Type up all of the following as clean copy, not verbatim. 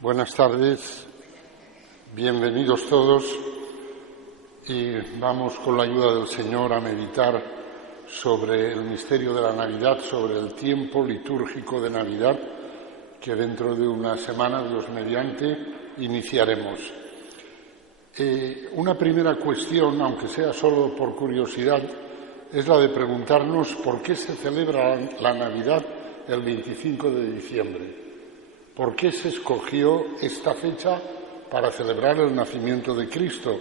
Buenas tardes, bienvenidos todos y vamos con la ayuda del Señor a meditar sobre el misterio de la Navidad, sobre el tiempo litúrgico de Navidad que dentro de una semana, Dios mediante, iniciaremos. Una primera cuestión, aunque sea solo por curiosidad, es la de preguntarnos por qué se celebra la Navidad el 25 de diciembre. ¿Por qué se escogió esta fecha para celebrar el nacimiento de Cristo,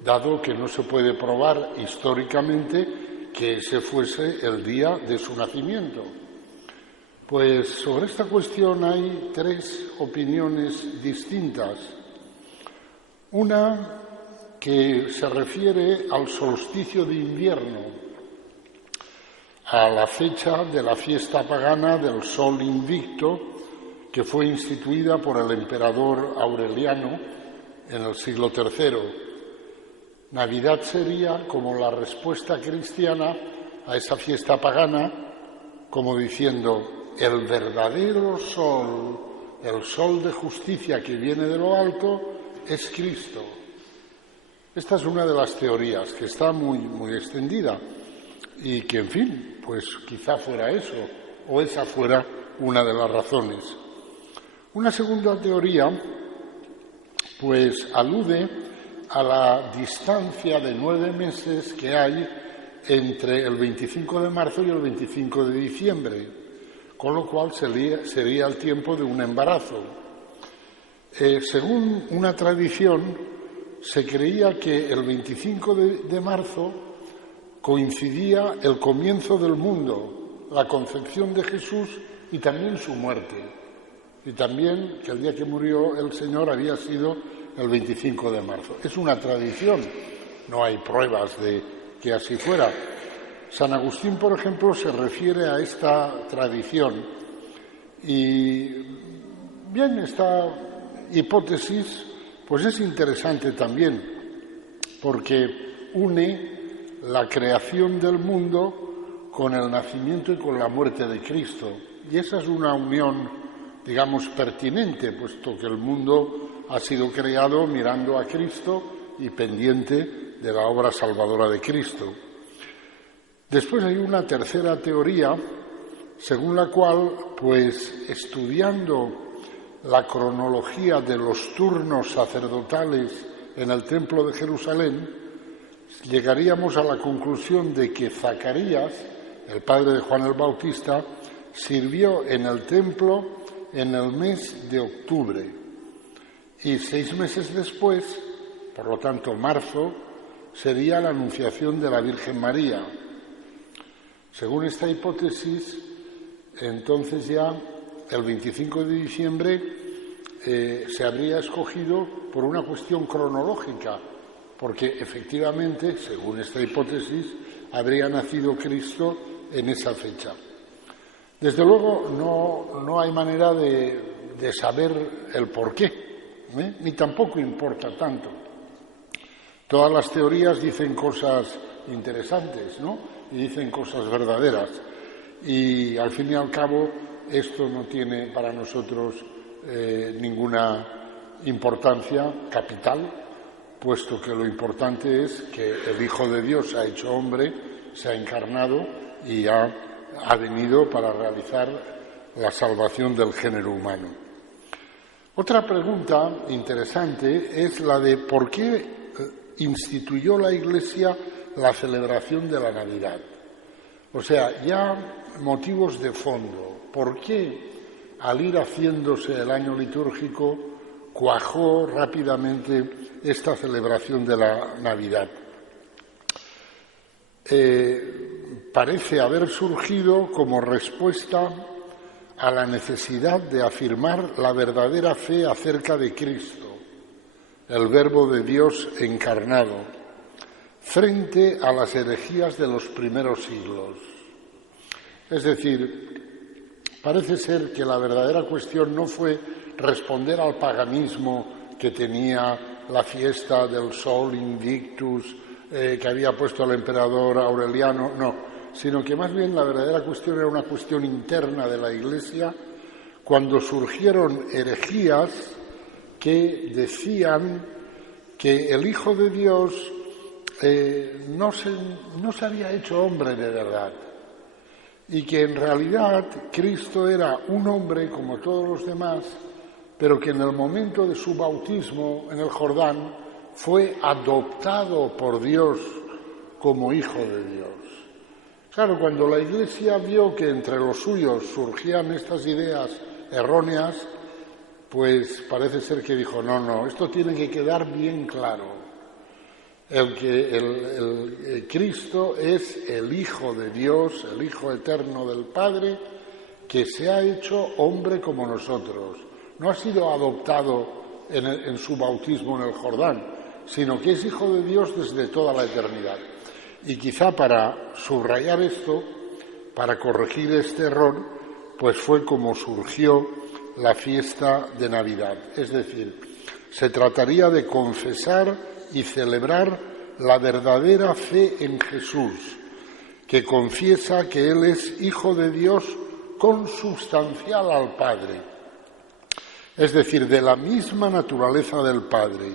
dado que no se puede probar históricamente que ese fuese el día de su nacimiento? Pues sobre esta cuestión hay tres opiniones distintas. Una que se refiere al solsticio de invierno, a la fecha de la fiesta pagana del Sol Invicto, que fue instituida por el emperador Aureliano en el siglo III. Navidad sería como la respuesta cristiana a esa fiesta pagana, como diciendo, el verdadero sol, el sol de justicia que viene de lo alto, es Cristo. Esta es una de las teorías que está muy extendida y que, en fin, pues quizá fuera eso, o esa fuera una de las razones. Una segunda teoría, pues alude a la distancia de 9 meses que hay entre el 25 de marzo y el 25 de diciembre, con lo cual sería el tiempo de un embarazo. Según una tradición, se creía que el 25 de marzo coincidía el comienzo del mundo, la concepción de Jesús y también su muerte. Y también que el día que murió el Señor había sido el 25 de marzo. Es una tradición, no hay pruebas de que así fuera. San Agustín, por ejemplo, se refiere a esta tradición y, bien, esta hipótesis pues es interesante también porque une la creación del mundo con el nacimiento y con la muerte de Cristo. Y esa es una unión, digamos, pertinente, puesto que el mundo ha sido creado mirando a Cristo y pendiente de la obra salvadora de Cristo. Después hay una tercera teoría, según la cual, pues, estudiando la cronología de los turnos sacerdotales en el Templo de Jerusalén, llegaríamos a la conclusión de que Zacarías, el padre de Juan el Bautista, sirvió en el templo en el mes de octubre y 6 meses después, por lo tanto marzo, sería la anunciación de la Virgen María. Según esta hipótesis, entonces ya el 25 de diciembre se habría escogido por una cuestión cronológica, porque efectivamente, según esta hipótesis, habría nacido Cristo en esa fecha. Desde luego no hay manera de saber el porqué, ni tampoco importa tanto. Todas las teorías dicen cosas interesantes, ¿no? Y dicen cosas verdaderas. Y al fin y al cabo esto no tiene para nosotros ninguna importancia capital, puesto que lo importante es que el Hijo de Dios se ha hecho hombre, se ha encarnado y ha venido para realizar la salvación del género humano. Otra pregunta interesante es la de por qué instituyó la Iglesia la celebración de la Navidad. O sea, ya motivos de fondo. ¿Por qué al ir haciéndose el año litúrgico cuajó rápidamente esta celebración de la Navidad? Parece haber surgido como respuesta a la necesidad de afirmar la verdadera fe acerca de Cristo, el Verbo de Dios encarnado, frente a las herejías de los primeros siglos. Es decir, parece ser que la verdadera cuestión no fue responder al paganismo que tenía la fiesta del Sol Invictus, que había puesto el emperador Aureliano, no, sino que más bien la verdadera cuestión era una cuestión interna de la Iglesia, cuando surgieron herejías que decían que el Hijo de Dios no se había hecho hombre de verdad y que en realidad Cristo era un hombre como todos los demás, pero que en el momento de su bautismo en el Jordán fue adoptado por Dios como Hijo de Dios. Claro, cuando la Iglesia vio que entre los suyos surgían estas ideas erróneas, pues parece ser que dijo, no, esto tiene que quedar bien claro. El Cristo es el Hijo de Dios, el Hijo eterno del Padre, que se ha hecho hombre como nosotros. No ha sido adoptado en su bautismo en el Jordán, sino que es Hijo de Dios desde toda la eternidad. Y quizá para subrayar esto, para corregir este error, pues fue como surgió la fiesta de Navidad. Es decir, se trataría de confesar y celebrar la verdadera fe en Jesús, que confiesa que Él es Hijo de Dios consubstancial al Padre, es decir, de la misma naturaleza del Padre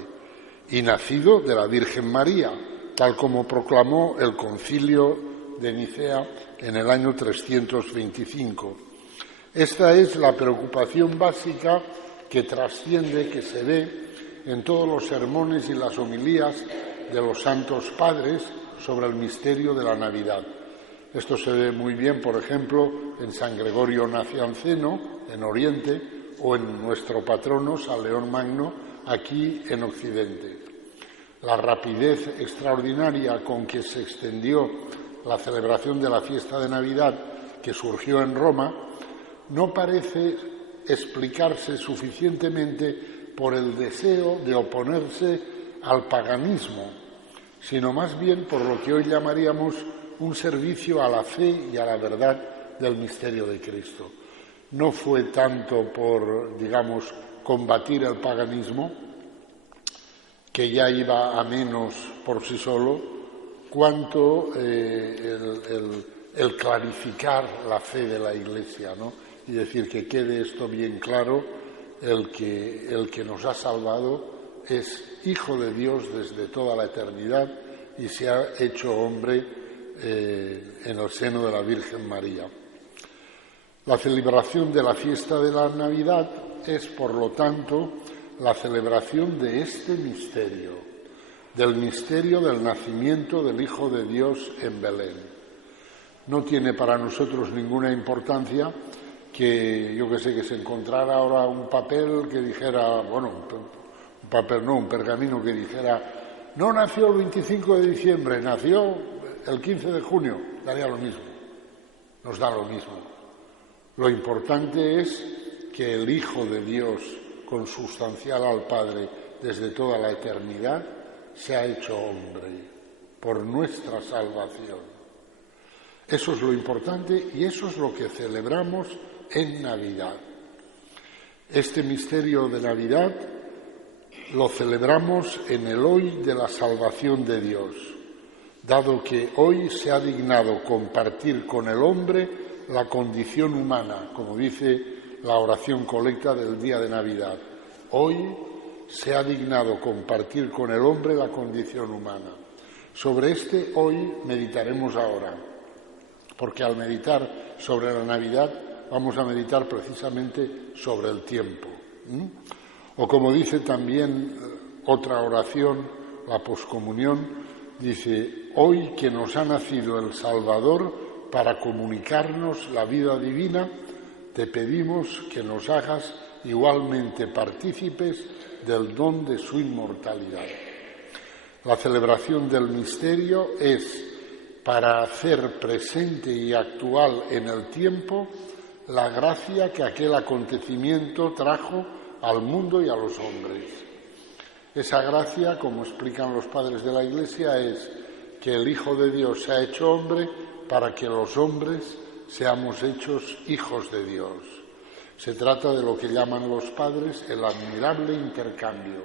y nacido de la Virgen María, tal como proclamó el Concilio de Nicea en el año 325. Esta es la preocupación básica que trasciende, que se ve en todos los sermones y las homilías de los santos padres sobre el misterio de la Navidad. Esto se ve muy bien, por ejemplo, en San Gregorio Nacianceno, en Oriente, o en nuestro patrono, San León Magno, aquí en Occidente. La rapidez extraordinaria con que se extendió la celebración de la fiesta de Navidad, que surgió en Roma, no parece explicarse suficientemente por el deseo de oponerse al paganismo, sino más bien por lo que hoy llamaríamos un servicio a la fe y a la verdad del misterio de Cristo. No fue tanto por, digamos, combatir el paganismo, que ya iba a menos por sí solo, cuanto el clarificar la fe de la Iglesia, ¿no? Y decir que quede esto bien claro, el que nos ha salvado es Hijo de Dios desde toda la eternidad y se ha hecho hombre en el seno de la Virgen María. La celebración de la fiesta de la Navidad es, por lo tanto, la celebración de este misterio, del misterio del nacimiento del Hijo de Dios en Belén. No tiene para nosotros ninguna importancia que, que se encontrara ahora un papel que dijera, un pergamino que dijera, no nació el 25 de diciembre, nació el 15 de junio, daría lo mismo, nos da lo mismo. Lo importante es que el Hijo de Dios, consubstancial al Padre desde toda la eternidad, se ha hecho hombre por nuestra salvación. Eso es lo importante y eso es lo que celebramos en Navidad. Este misterio de Navidad lo celebramos en el hoy de la salvación de Dios, dado que hoy se ha dignado compartir con el hombre la condición humana, como dice la oración colecta del día de Navidad. Hoy se ha dignado compartir con el hombre la condición humana. Sobre este hoy meditaremos ahora, porque al meditar sobre la Navidad vamos a meditar precisamente sobre el tiempo. O como dice también otra oración, la poscomunión, dice, hoy que nos ha nacido el Salvador, para comunicarnos la vida divina, te pedimos que nos hagas igualmente partícipes del don de su inmortalidad. La celebración del misterio es para hacer presente y actual en el tiempo la gracia que aquel acontecimiento trajo al mundo y a los hombres. Esa gracia, como explican los padres de la Iglesia, es que el Hijo de Dios se ha hecho hombre para que los hombres seamos hechos hijos de Dios. Se trata de lo que llaman los padres el admirable intercambio.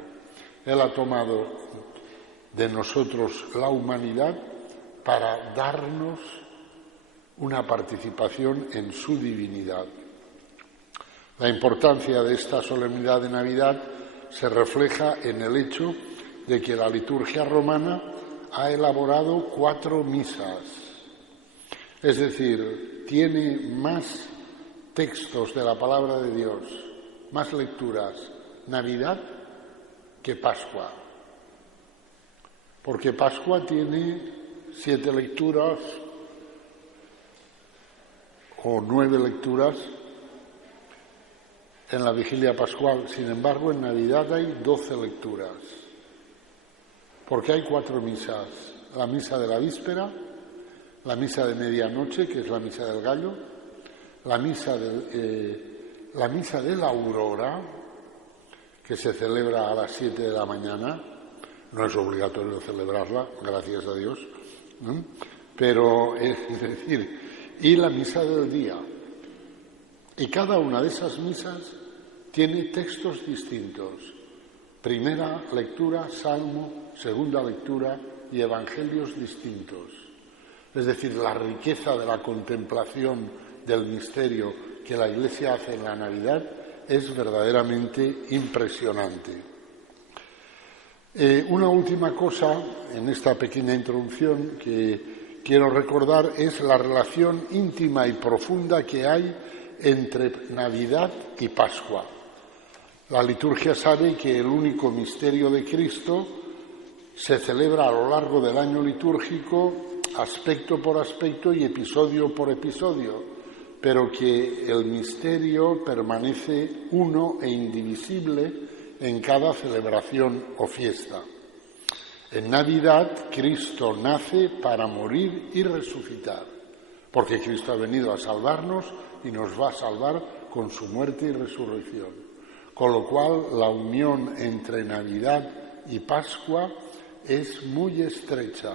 Él ha tomado de nosotros la humanidad para darnos una participación en su divinidad. La importancia de esta solemnidad de Navidad se refleja en el hecho de que la liturgia romana ha elaborado 4 misas. Es decir, tiene más textos de la palabra de Dios, más lecturas, Navidad que Pascua. Porque Pascua tiene 7 lecturas o 9 lecturas en la vigilia pascual. Sin embargo, en Navidad hay 12 lecturas, porque hay 4 misas. La misa de la víspera, la misa de medianoche, que es la misa del gallo, la misa de la aurora, que se celebra a las 7 de la mañana. No es obligatorio celebrarla, gracias a Dios, ¿no? Pero es decir, y la misa del día. Y cada una de esas misas tiene textos distintos. Primera lectura, salmo, segunda lectura y evangelios distintos. Es decir, la riqueza de la contemplación del misterio que la Iglesia hace en la Navidad es verdaderamente impresionante. Una última cosa en esta pequeña introducción que quiero recordar es la relación íntima y profunda que hay entre Navidad y Pascua. La liturgia sabe que el único misterio de Cristo se celebra a lo largo del año litúrgico, aspecto por aspecto y episodio por episodio, pero que el misterio permanece uno e indivisible en cada celebración o fiesta. En Navidad, Cristo nace para morir y resucitar, porque Cristo ha venido a salvarnos y nos va a salvar con su muerte y resurrección. Con lo cual, la unión entre Navidad y Pascua es muy estrecha.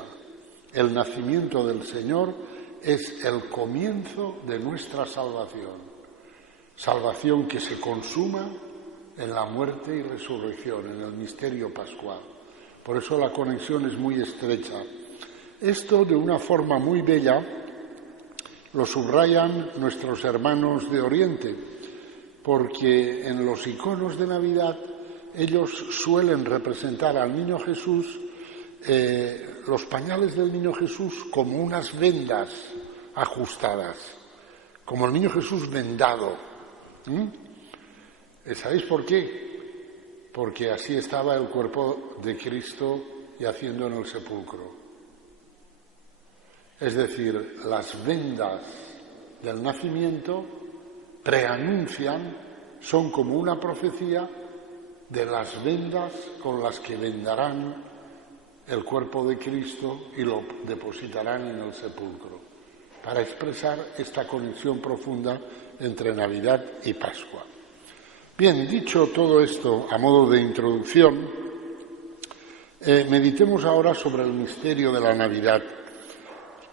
El nacimiento del Señor es el comienzo de nuestra salvación. Salvación que se consuma en la muerte y resurrección, en el misterio pascual. Por eso la conexión es muy estrecha. Esto, de una forma muy bella, lo subrayan nuestros hermanos de Oriente, porque en los iconos de Navidad ellos suelen representar al Niño Jesús, los pañales del Niño Jesús como unas vendas ajustadas, como el Niño Jesús vendado. ¿Sabéis por qué? Porque así estaba el cuerpo de Cristo yaciendo en el sepulcro. Es decir, las vendas del nacimiento preanuncian, son como una profecía de las vendas con las que vendarán el cuerpo de Cristo y lo depositarán en el sepulcro, para expresar esta conexión profunda entre Navidad y Pascua. Bien, dicho todo esto a modo de introducción, meditemos ahora sobre el misterio de la Navidad,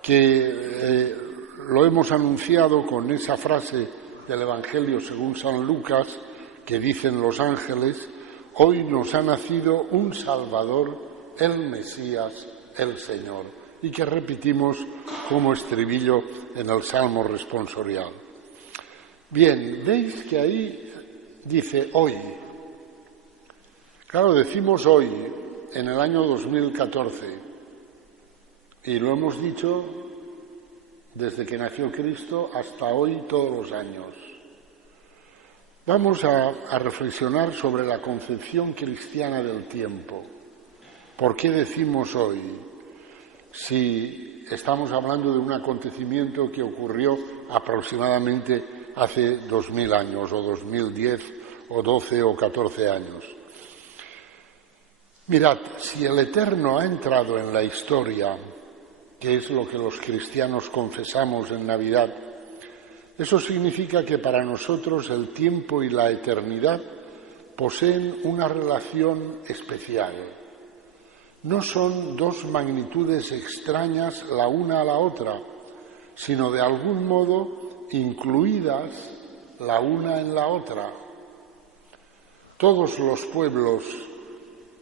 que lo hemos anunciado con esa frase del Evangelio según San Lucas, que dicen los ángeles: hoy nos ha nacido un Salvador, el Mesías, el Señor, y que repetimos como estribillo en el Salmo responsorial. Bien, veis que ahí dice hoy. Claro, decimos hoy, en el año 2014, y lo hemos dicho desde que nació Cristo hasta hoy, todos los años. Vamos a reflexionar sobre la concepción cristiana del tiempo. ¿Por qué decimos hoy? Si estamos hablando de un acontecimiento que ocurrió aproximadamente hace 2000 años, o 2010, o 12 o 14 años. Mirad, si el Eterno ha entrado en la historia, que es lo que los cristianos confesamos en Navidad, eso significa que para nosotros el tiempo y la eternidad poseen una relación especial. No son dos magnitudes extrañas la una a la otra, sino de algún modo incluidas la una en la otra. Todos los pueblos,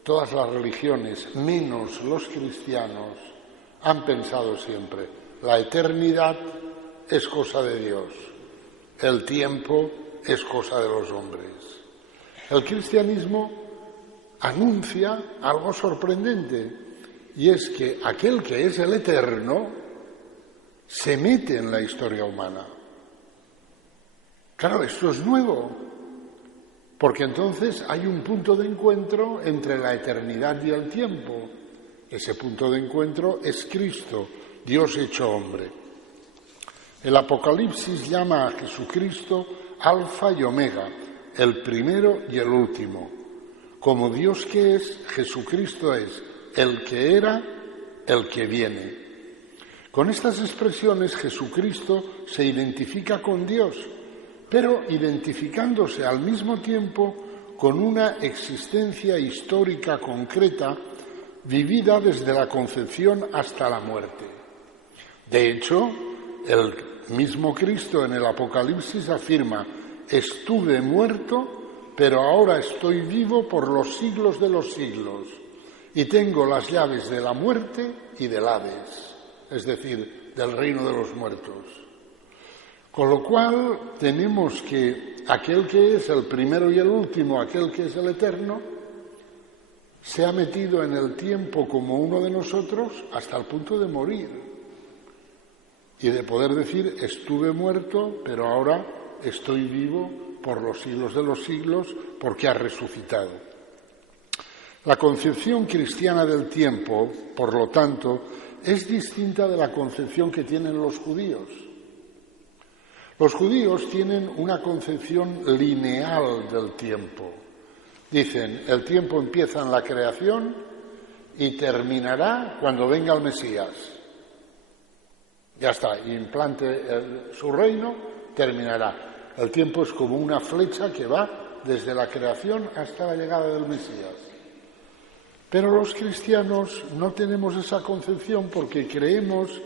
todas las religiones, menos los cristianos, han pensado siempre: la eternidad es cosa de Dios, el tiempo es cosa de los hombres. El cristianismo anuncia algo sorprendente, y es que aquel que es el Eterno se mete en la historia humana. Claro, esto es nuevo, porque entonces hay un punto de encuentro entre la eternidad y el tiempo. Ese punto de encuentro es Cristo, Dios hecho hombre. El Apocalipsis llama a Jesucristo Alfa y Omega, el primero y el último. Como Dios que es, Jesucristo es el que era, el que viene. Con estas expresiones Jesucristo se identifica con Dios, pero identificándose al mismo tiempo con una existencia histórica concreta vivida desde la concepción hasta la muerte. De hecho, el mismo Cristo en el Apocalipsis afirma: estuve muerto, pero ahora estoy vivo por los siglos de los siglos, y tengo las llaves de la muerte y del Hades, es decir, del reino de los muertos. Con lo cual tenemos que aquel que es el primero y el último, aquel que es el Eterno, se ha metido en el tiempo como uno de nosotros hasta el punto de morir y de poder decir: estuve muerto, pero ahora estoy vivo por los siglos de los siglos, porque ha resucitado. La concepción cristiana del tiempo, por lo tanto, es distinta de la concepción que tienen los judíos. Los judíos tienen una concepción lineal del tiempo. Dicen: el tiempo empieza en la creación y terminará cuando venga el Mesías. Ya está, implante su reino, terminará. El tiempo es como una flecha que va desde la creación hasta la llegada del Mesías. Pero los cristianos no tenemos esa concepción, porque creemos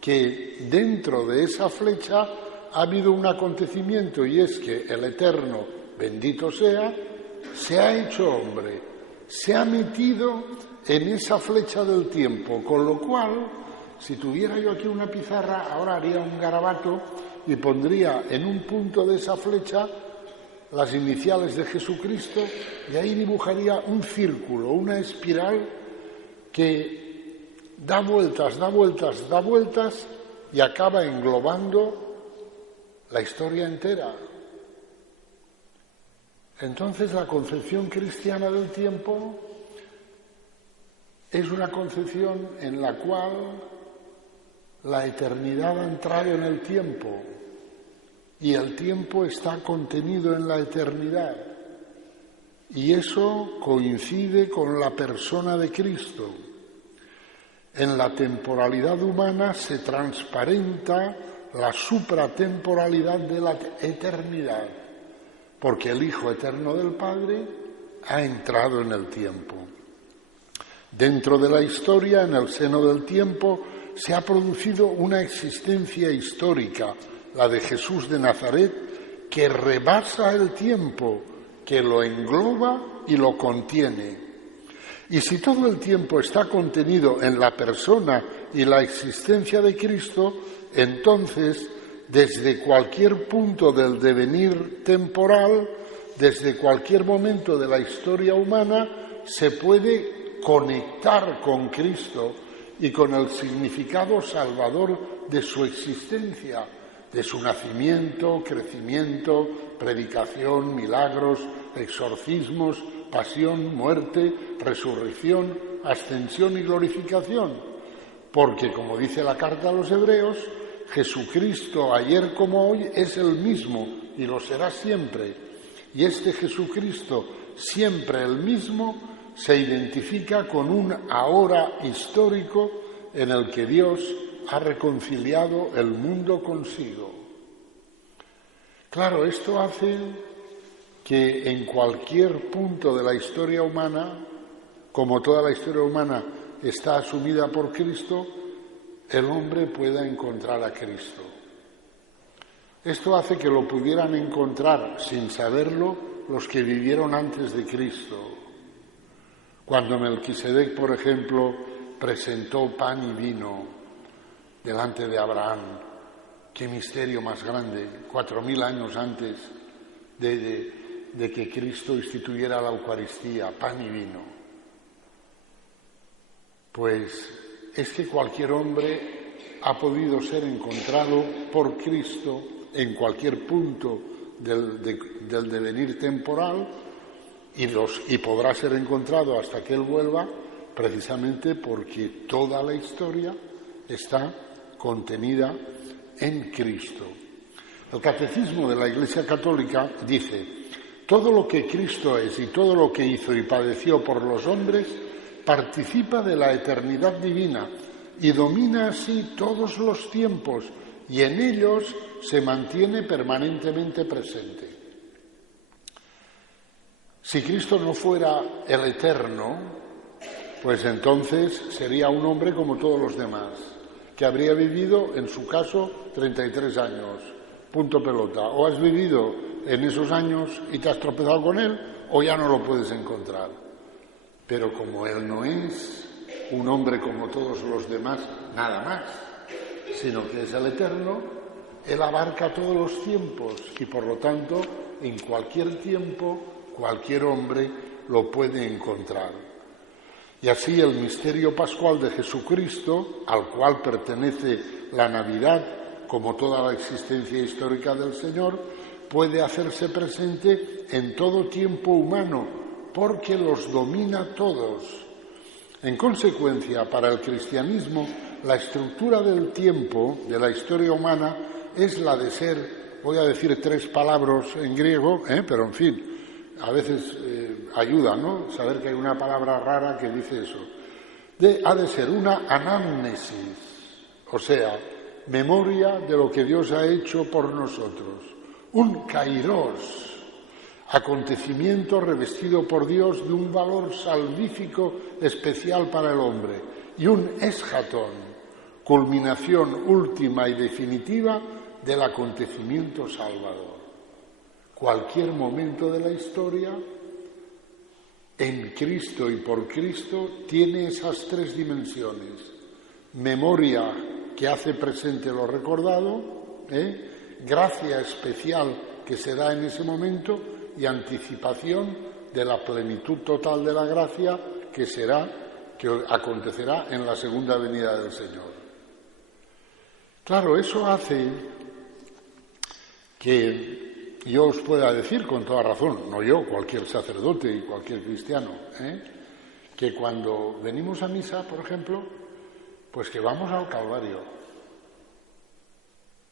que dentro de esa flecha ha habido un acontecimiento, y es que el Eterno, bendito sea, se ha hecho hombre, se ha metido en esa flecha del tiempo, con lo cual, si tuviera yo aquí una pizarra, ahora haría un garabato y pondría en un punto de esa flecha las iniciales de Jesucristo, y ahí dibujaría un círculo, una espiral que da vueltas, da vueltas, da vueltas y acaba englobando la historia entera. Entonces, la concepción cristiana del tiempo es una concepción en la cual la eternidad ha entrado en el tiempo y el tiempo está contenido en la eternidad. Y eso coincide con la persona de Cristo. En la temporalidad humana se transparenta la supratemporalidad de la eternidad, porque el Hijo eterno del Padre ha entrado en el tiempo. Dentro de la historia, en el seno del tiempo, se ha producido una existencia histórica, la de Jesús de Nazaret, que rebasa el tiempo, que lo engloba y lo contiene. Y si todo el tiempo está contenido en la persona y la existencia de Cristo, entonces, desde cualquier punto del devenir temporal, desde cualquier momento de la historia humana, se puede conectar con Cristo y con el significado salvador de su existencia, de su nacimiento, crecimiento, predicación, milagros, exorcismos, pasión, muerte, resurrección, ascensión y glorificación. Porque, como dice la carta a los Hebreos, Jesucristo ayer como hoy es el mismo y lo será siempre. Y este Jesucristo, siempre el mismo, se identifica con un ahora histórico en el que Dios ha reconciliado el mundo consigo. Claro, esto hace que en cualquier punto de la historia humana, como toda la historia humana está asumida por Cristo, el hombre pueda encontrar a Cristo. Esto hace que lo pudieran encontrar sin saberlo los que vivieron antes de Cristo. Cuando Melquisedec, por ejemplo, presentó pan y vino delante de Abraham, qué misterio más grande, 4000 años antes de de que Cristo instituyera la Eucaristía, pan y vino? Pues es que cualquier hombre ha podido ser encontrado por Cristo en cualquier punto del devenir temporal y podrá ser encontrado hasta que Él vuelva, precisamente porque toda la historia está contenida en Cristo. El Catecismo de la Iglesia Católica dice: todo lo que Cristo es y todo lo que hizo y padeció por los hombres participa de la eternidad divina y domina así todos los tiempos y en ellos se mantiene permanentemente presente. Si Cristo no fuera el eterno, pues entonces sería un hombre como todos los demás, que habría vivido, en su caso, 33 años, punto pelota. O has vivido en esos años y te has tropezado con él, o ya no lo puedes encontrar. Pero como él no es un hombre como todos los demás, nada más, sino que es el eterno, él abarca todos los tiempos y por lo tanto en cualquier tiempo cualquier hombre lo puede encontrar. Y así el misterio pascual de Jesucristo, al cual pertenece la Navidad, como toda la existencia histórica del Señor, puede hacerse presente en todo tiempo humano, porque los domina todos. En consecuencia, para el cristianismo, la estructura del tiempo de la historia humana es la de ser, voy a decir 3 palabras en griego, pero en fin, a veces ayuda, ¿no?, saber que hay una palabra rara que dice eso. Ha de ser una anamnesis, o sea, memoria de lo que Dios ha hecho por nosotros. Un kairos, acontecimiento revestido por Dios de un valor salvífico especial para el hombre. Y un eschaton, culminación última y definitiva del acontecimiento salvador. Cualquier momento de la historia, en Cristo y por Cristo, tiene esas 3 dimensiones. Memoria que hace presente lo recordado, gracia especial que se da en ese momento y anticipación de la plenitud total de la gracia que acontecerá en la segunda venida del Señor. Claro, eso hace que yo os pueda decir con toda razón, no yo, cualquier sacerdote y cualquier cristiano, que cuando venimos a misa, por ejemplo, pues que vamos al Calvario,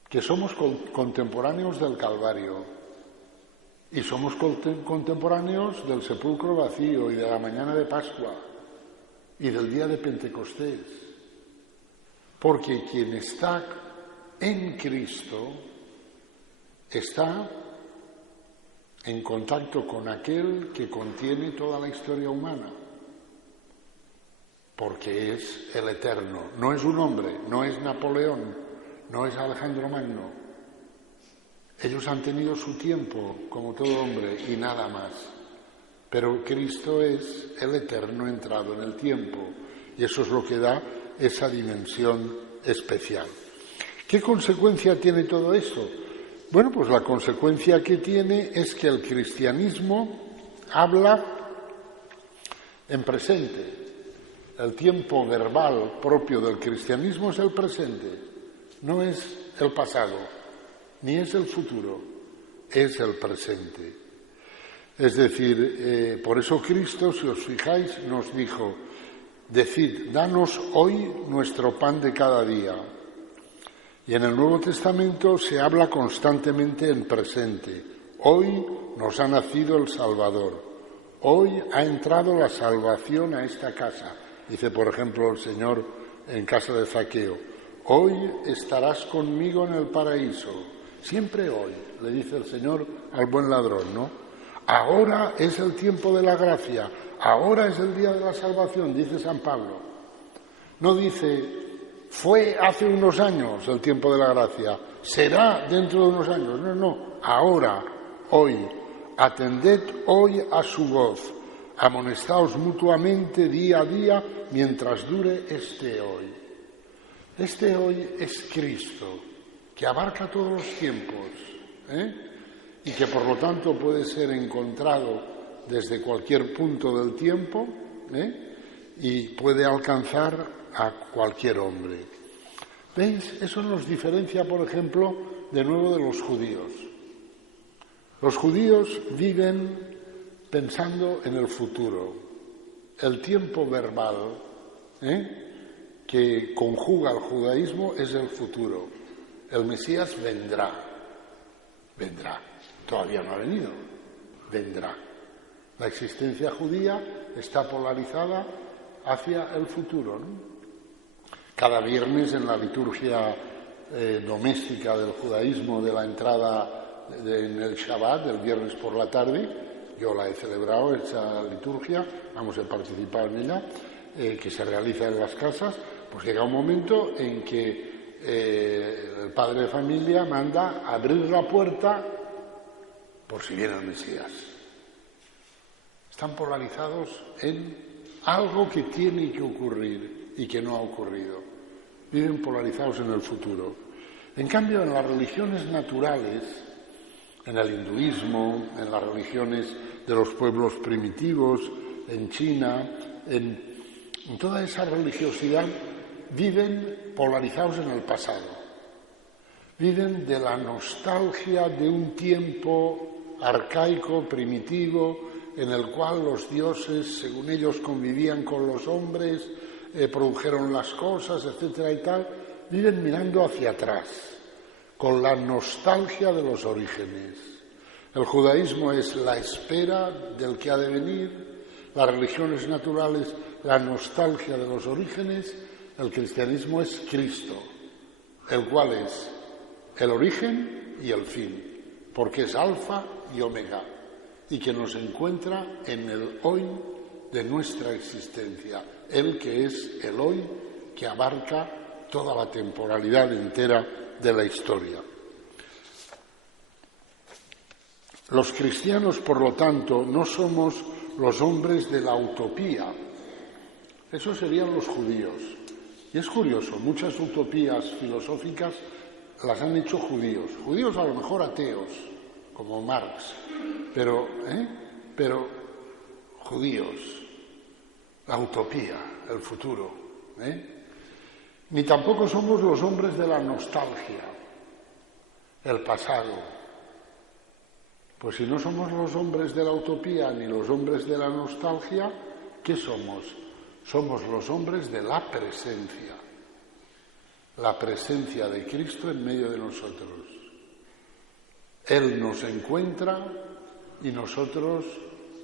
que somos contemporáneos del Calvario y somos contemporáneos del sepulcro vacío y de la mañana de Pascua y del día de Pentecostés, porque quien está en Cristo está en contacto con aquel que contiene toda la historia humana, porque es el eterno, no es un hombre, no es Napoleón, no es Alejandro Magno. Ellos han tenido su tiempo como todo hombre y nada más, pero Cristo es el eterno entrado en el tiempo y eso es lo que da esa dimensión especial. ¿Qué consecuencia tiene todo esto? Bueno, pues la consecuencia que tiene es que el cristianismo habla en presente. El tiempo verbal propio del cristianismo es el presente, no es el pasado, ni es el futuro, es el presente. Es decir, por eso Cristo, si os fijáis, nos dijo: decid, danos hoy nuestro pan de cada día. Y en el Nuevo Testamento se habla constantemente en presente. Hoy nos ha nacido el Salvador. Hoy ha entrado la salvación a esta casa. Dice, por ejemplo, el Señor en casa de Zaqueo: hoy estarás conmigo en el paraíso. Siempre hoy, le dice el Señor al buen ladrón, ¿no? Ahora es el tiempo de la gracia. Ahora es el día de la salvación, dice San Pablo. No dice: fue hace unos años el tiempo de la gracia, será dentro de unos años. No, ahora, hoy. Atended hoy a su voz, amonestaos mutuamente día a día mientras dure este hoy. Este hoy es Cristo, que abarca todos los tiempos, y que por lo tanto puede ser encontrado desde cualquier punto del tiempo, y puede alcanzar a cualquier hombre. ¿Veis? Eso nos diferencia, por ejemplo, de nuevo de los judíos. Los judíos viven pensando en el futuro. El tiempo verbal que conjuga el judaísmo es el futuro. El Mesías vendrá. Todavía no ha venido. Vendrá. La existencia judía está polarizada hacia el futuro, ¿no? Cada viernes en la liturgia doméstica del judaísmo de la entrada en el Shabbat, el viernes por la tarde, yo la he celebrado, esa liturgia, he participado en ella, que se realiza en las casas, pues llega un momento en que el padre de familia manda abrir la puerta por si viene el Mesías. Están polarizados en algo que tiene que ocurrir y que no ha ocurrido. Viven polarizados en el futuro. En cambio, en las religiones naturales, en el hinduismo, en las religiones de los pueblos primitivos, en China, en toda esa religiosidad, viven polarizados en el pasado. Viven de la nostalgia de un tiempo arcaico, primitivo, en el cual los dioses, según ellos, convivían con los hombres, produjeron las cosas, etcétera y tal. Viven mirando hacia atrás, con la nostalgia de los orígenes. El judaísmo es la espera del que ha de venir, las religiones naturales, la nostalgia de los orígenes, el cristianismo es Cristo, el cual es el origen y el fin, porque es alfa y omega, y que nos encuentra en el hoy de nuestra existencia, el que es el hoy que abarca toda la temporalidad entera de la historia. Los cristianos, por lo tanto, no somos los hombres de la utopía. Esos serían los judíos. Y es curioso, muchas utopías filosóficas las han hecho judíos. Judíos a lo mejor ateos, como Marx, pero judíos, la utopía, el futuro. Ni tampoco somos los hombres de la nostalgia, el pasado. Pues si no somos los hombres de la utopía ni los hombres de la nostalgia, ¿qué somos? Somos los hombres de la presencia de Cristo en medio de nosotros. Él nos encuentra y nosotros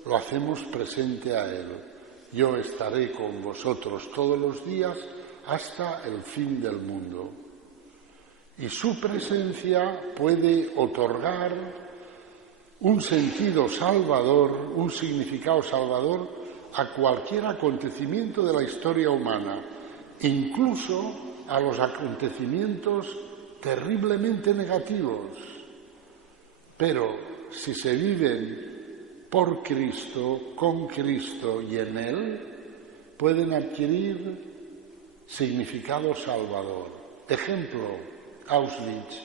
lo hacemos presente a Él. Yo estaré con vosotros todos los días hasta el fin del mundo. Y su presencia puede otorgar un sentido salvador, un significado salvador a cualquier acontecimiento de la historia humana, incluso a los acontecimientos terriblemente negativos. Pero si se viven por Cristo, con Cristo y en Él, pueden adquirir significado salvador. Ejemplo, Auschwitz.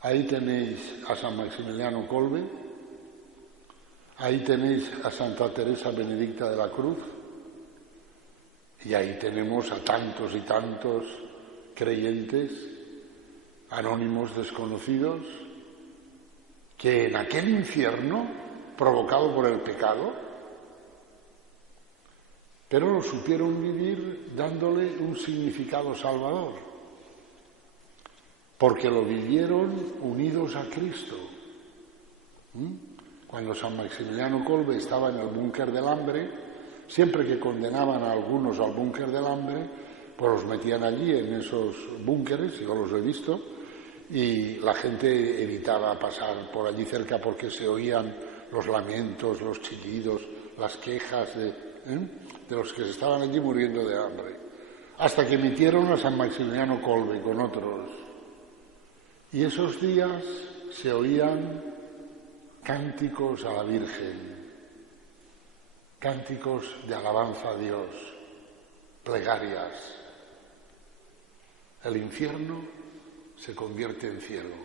Ahí tenéis a San Maximiliano Kolbe, ahí tenéis a Santa Teresa Benedicta de la Cruz, y ahí tenemos a tantos y tantos creyentes, anónimos desconocidos, que en aquel infierno provocado por el pecado, pero lo supieron vivir dándole un significado salvador, porque lo vivieron unidos a Cristo. Cuando San Maximiliano Kolbe estaba en el búnker del hambre, siempre que condenaban a algunos al búnker del hambre, pues los metían allí en esos búnkeres, yo los he visto, y la gente evitaba pasar por allí cerca porque se oían los lamentos, los chillidos, las quejas de los que se estaban allí muriendo de hambre, hasta que metieron a San Maximiliano Kolbe con otros. Y esos días se oían cánticos a la Virgen, cánticos de alabanza a Dios, plegarias. El infierno se convierte en cielo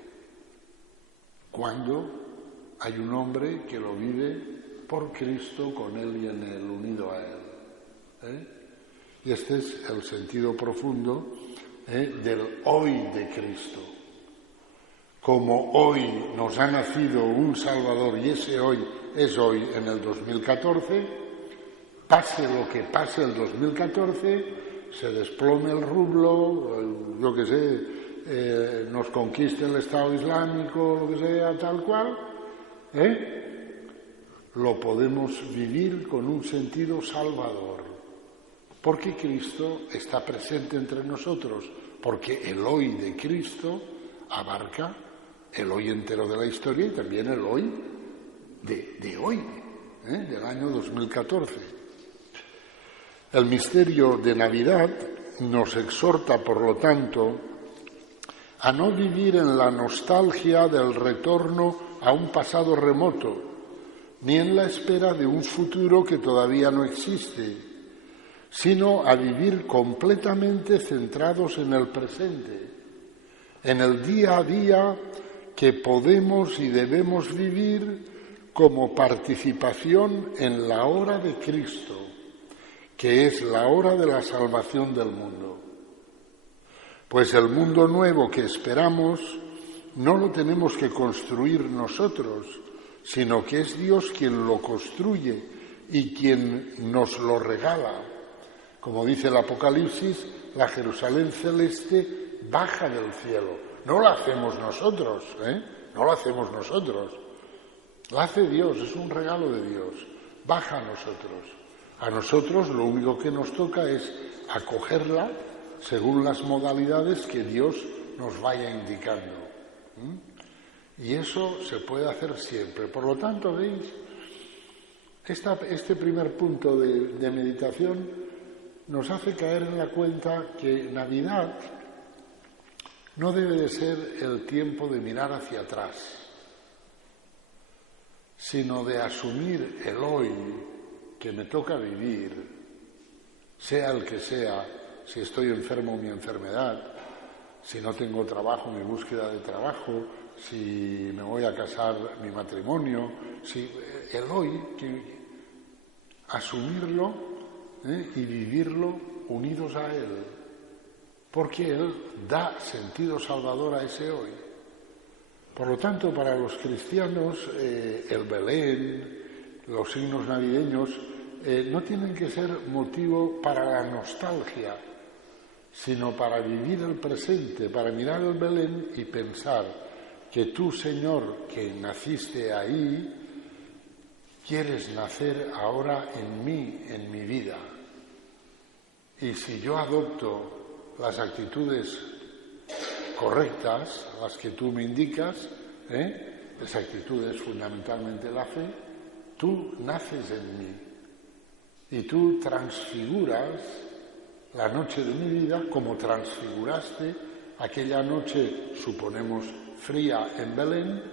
cuando hay un hombre que lo vive por Cristo, con Él y en Él, unido a Él. Y este es el sentido profundo del hoy de Cristo. Como hoy nos ha nacido un Salvador y ese hoy es hoy en el 2014, pase lo que pase el 2014, se desplome el rublo, yo que sé, nos conquiste el Estado Islámico, lo que sea, tal cual, lo podemos vivir con un sentido salvador, porque Cristo está presente entre nosotros, porque el hoy de Cristo abarca el hoy entero de la historia y también el hoy de hoy, del año 2014. El misterio de Navidad nos exhorta, por lo tanto, a no vivir en la nostalgia del retorno a un pasado remoto, ni en la espera de un futuro que todavía no existe, sino a vivir completamente centrados en el presente, en el día a día que podemos y debemos vivir como participación en la hora de Cristo, que es la hora de la salvación del mundo. Pues el mundo nuevo que esperamos no lo tenemos que construir nosotros, sino que es Dios quien lo construye y quien nos lo regala. Como dice el Apocalipsis, la Jerusalén celeste baja del cielo. No la hacemos nosotros, no la hacemos nosotros. La hace Dios, es un regalo de Dios. Baja a nosotros. A nosotros lo único que nos toca es acogerla según las modalidades que Dios nos vaya indicando. Y eso se puede hacer siempre. Por lo tanto, ¿veis? Este primer punto de meditación nos hace caer en la cuenta que Navidad no debe de ser el tiempo de mirar hacia atrás, sino de asumir el hoy que me toca vivir, sea el que sea, si estoy enfermo mi enfermedad, si no tengo trabajo mi búsqueda de trabajo, si me voy a casar mi matrimonio, si el hoy, asumirlo y vivirlo unidos a Él, porque Él da sentido salvador a ese hoy. Por lo tanto, para los cristianos, el Belén, los signos navideños, no tienen que ser motivo para la nostalgia, sino para vivir el presente, para mirar el Belén y pensar que tú, Señor, que naciste ahí, quieres nacer ahora en mí, en mi vida. Y si yo adopto las actitudes correctas, las que tú me indicas, las actitudes fundamentalmente la fe, tú naces en mí y tú transfiguras la noche de mi vida como transfiguraste aquella noche, suponemos, fría en Belén,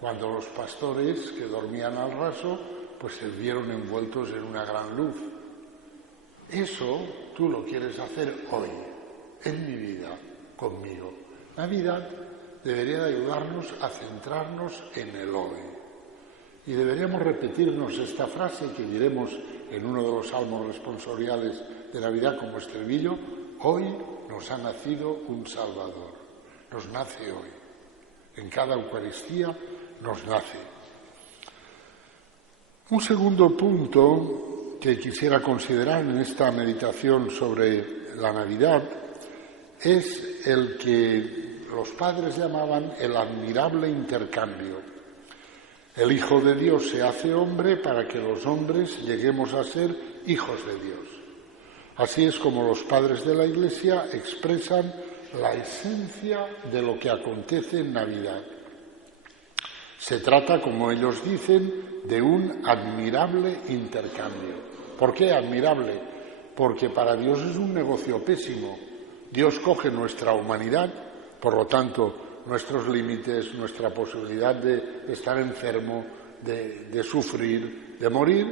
cuando los pastores que dormían al raso pues se vieron envueltos en una gran luz. Eso tú lo quieres hacer hoy, en mi vida, conmigo. Navidad debería de ayudarnos a centrarnos en el hoy. Y deberíamos repetirnos esta frase que diremos en uno de los salmos responsoriales de Navidad como estribillo: hoy nos ha nacido un Salvador, nos nace hoy. En cada Eucaristía nos nace. Un segundo punto que quisiera considerar en esta meditación sobre la Navidad es el que los padres llamaban el admirable intercambio. El Hijo de Dios se hace hombre para que los hombres lleguemos a ser hijos de Dios. Así es como los padres de la Iglesia expresan la esencia de lo que acontece en Navidad. Se trata, como ellos dicen, de un admirable intercambio. ¿Por qué admirable? Porque para Dios es un negocio pésimo. Dios coge nuestra humanidad, por lo tanto, nuestros límites, nuestra posibilidad de estar enfermo, de sufrir, de morir,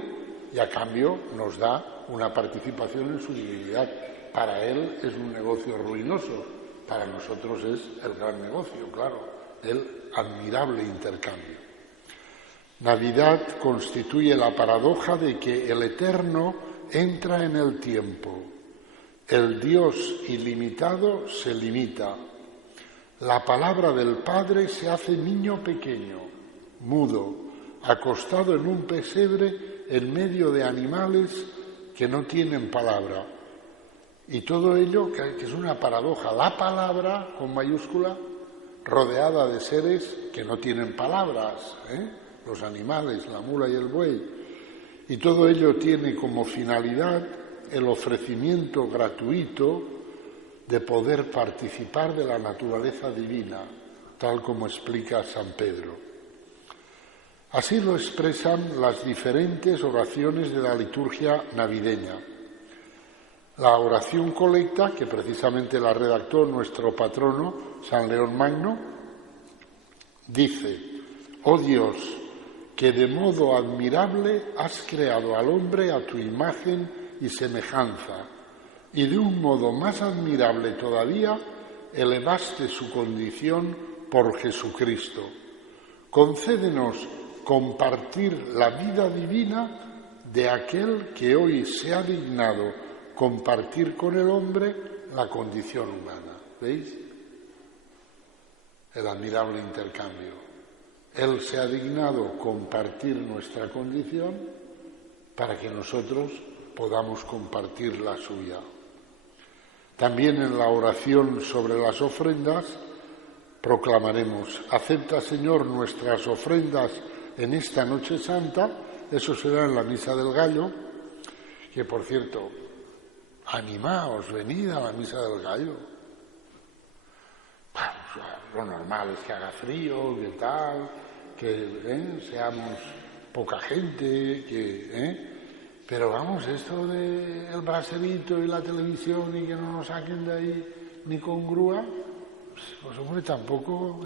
y a cambio nos da una participación en su divinidad. Para Él es un negocio ruinoso, para nosotros es el gran negocio, claro. el admirable intercambio. Navidad constituye la paradoja de que el Eterno entra en el tiempo, el Dios ilimitado se limita, la palabra del Padre se hace niño pequeño, mudo, acostado en un pesebre en medio de animales que no tienen palabra. Y todo ello, que es una paradoja, la palabra, con mayúscula, rodeada de seres que no tienen palabras, los animales, la mula y el buey. Y todo ello tiene como finalidad el ofrecimiento gratuito de poder participar de la naturaleza divina, tal como explica San Pedro. Así lo expresan las diferentes oraciones de la liturgia navideña. La oración colecta, que precisamente la redactó nuestro patrono, San León Magno, dice: «Oh Dios, que de modo admirable has creado al hombre a tu imagen y semejanza, y de un modo más admirable todavía elevaste su condición por Jesucristo. Concédenos compartir la vida divina de aquel que hoy se ha dignado compartir con el hombre la condición humana». ¿Veis? El admirable intercambio. Él se ha dignado compartir nuestra condición para que nosotros podamos compartir la suya. También en la oración sobre las ofrendas proclamaremos: acepta, Señor, nuestras ofrendas en esta noche santa. Eso será en la Misa del Gallo, que por cierto, animaos, venid a la Misa del Gallo. Lo normal es que haga frío, que tal, que seamos poca gente, pero vamos, esto del braserito y la televisión y que no nos saquen de ahí ni con grúa, pues hombre, tampoco,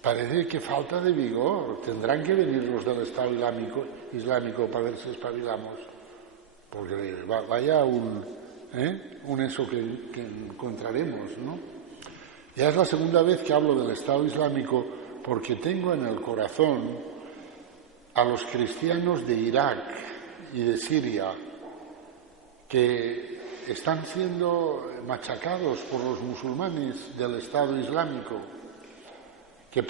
parece que falta de vigor. Tendrán que venir los del Estado Islámico para ver si espabilamos, porque vaya un eso que encontraremos, ¿no? Ya es la segunda vez que hablo del Estado Islámico, porque tengo en el corazón a los cristianos de Irak y de Siria, que están siendo machacados por los musulmanes del Estado Islámico, que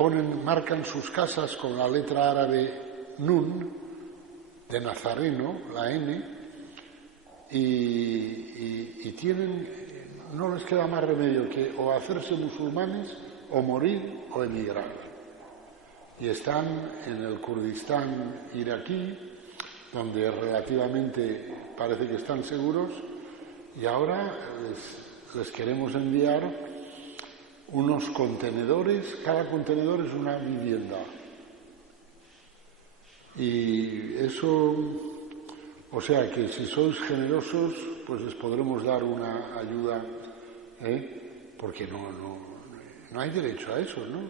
marcan sus casas con la letra árabe Nun, de Nazareno, la N, y no les queda más remedio que o hacerse musulmanes o morir o emigrar. Y están en el Kurdistán iraquí, donde relativamente parece que están seguros, y ahora les queremos enviar unos contenedores. Cada contenedor es una vivienda. Y eso, o sea que si sois generosos, pues les podremos dar una ayuda, porque no hay derecho a eso, ¿no?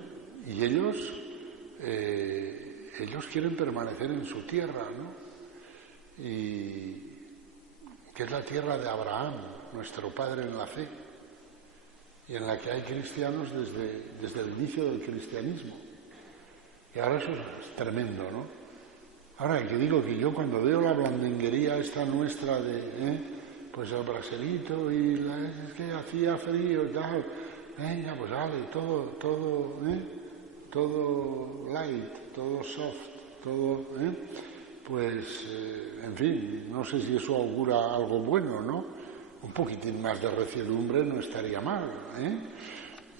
Y ellos quieren permanecer en su tierra, ¿no? Y que es la tierra de Abraham, nuestro padre en la fe, y en la que hay cristianos desde el inicio del cristianismo. Y ahora eso es tremendo, ¿no? Ahora, que digo que yo cuando veo la blandenguería esta nuestra de, pues el braserito y es que hacía frío y tal, venga, pues vale, todo light, todo soft, todo, pues, en fin, no sé si eso augura algo bueno, ¿no? Un poquitín más de reciedumbre no estaría mal,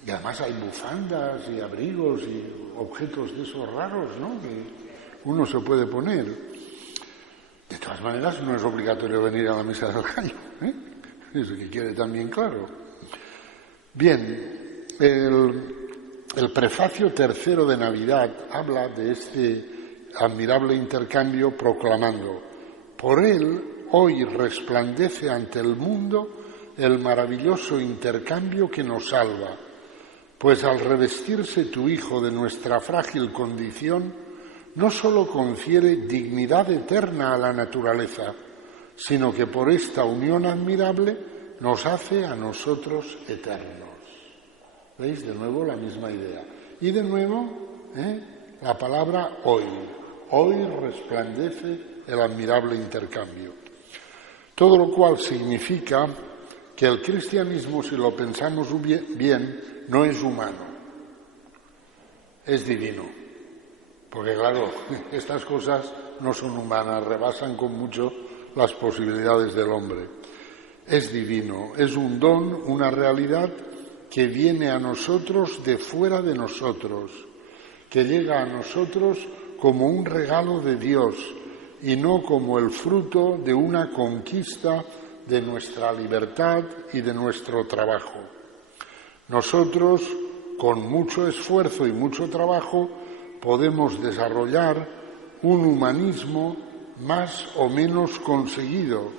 Y además hay bufandas y abrigos y objetos de esos raros, ¿no? Que uno se puede poner. De todas maneras, no es obligatorio venir a la Misa del Gallo, Eso que quede también claro. Bien, el prefacio tercero de Navidad habla de este admirable intercambio proclamando: por él hoy resplandece ante el mundo el maravilloso intercambio que nos salva, pues al revestirse tu Hijo de nuestra frágil condición, no sólo confiere dignidad eterna a la naturaleza, sino que por esta unión admirable nos hace a nosotros eternos. ¿Veis? De nuevo la misma idea. Y de nuevo, la palabra hoy. Hoy resplandece el admirable intercambio. Todo lo cual significa que el cristianismo, si lo pensamos bien, no es humano, es divino. Porque claro, estas cosas no son humanas, rebasan con mucho las posibilidades del hombre. Es divino, es un don, una realidad que viene a nosotros de fuera de nosotros, que llega a nosotros como un regalo de Dios y no como el fruto de una conquista de nuestra libertad y de nuestro trabajo. Nosotros, con mucho esfuerzo y mucho trabajo, podemos desarrollar un humanismo más o menos conseguido,